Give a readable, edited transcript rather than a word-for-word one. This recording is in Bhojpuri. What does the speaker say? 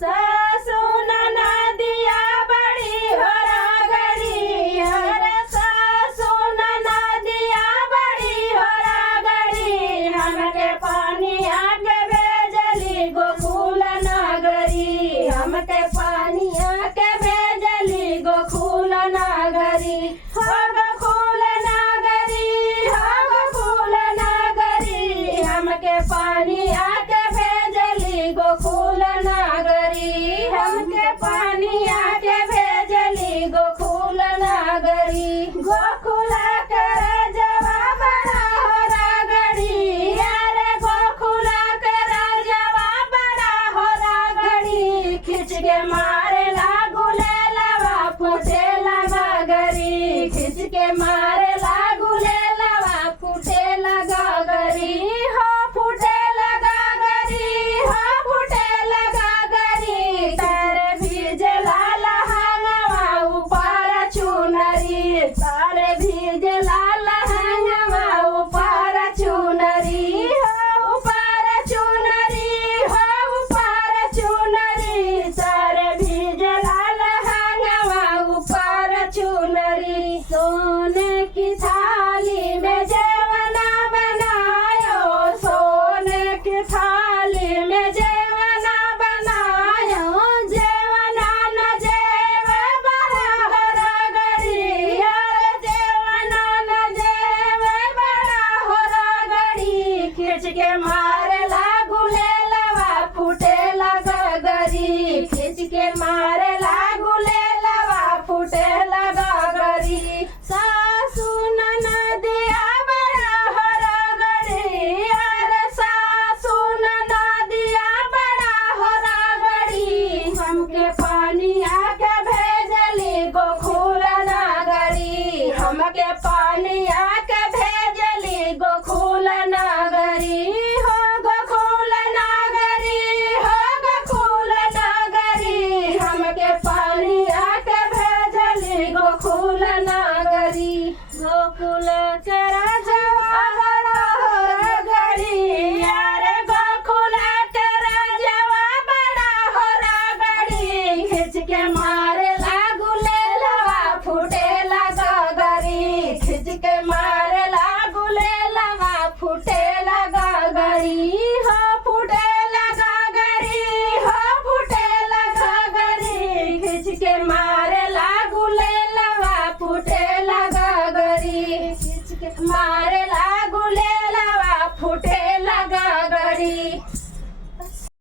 सासू ननदिया बड़ी हो रागड़ी, अरे सासू ननदिया बड़ी हो रागड़ी, हमके पानिया के भेजली गोकुल नगरी, हमके पानिया के भेजली गोकुल नगरी, हो गोकुल नगरी, हो गोकुल नगरी, हमके पानिया के भेजली गोकुल नगरी, हमके पानिया के भेजली गोकुल नगरी। गोकुल के राजवा बड़ा हो रागड़ी, अरे गोकुल के राजवा बड़ा हो रागड़ी, खिंच के मारे लागुले लवा फूटे लगा गरी, खिंच के मारे लागुले लवा फूटे लगा गरी, हो फूटे लगा गरी, हो फूटे लगा गरी, तारे भीजे लाल हंगवा ऊपर चुनरी, तारे भीजे लाल हंगवा ऊपर चुनरी, हो ऊपर चुनरी, हो ऊपर चुनरी, तारे भीजे लाल हंगवा ऊपर चुनरी। सोने की थाली में जेवना बनायो, सोने की थाली में जेवना बनायो, जेवना न जेव बड़ा हो रागड़ी, अरे जेवना न जेव बड़ा हो रागड़ी, खिंच के मारे लागुले लवा फूटे लगा गरी, खिंच के मारे लागुले लवा फूटे लगा गरी। सासू ननदिया बड़ा हो रागड़ी, अरे सासू ननदिया बड़ा हो रागड़ी, हमके पानिया के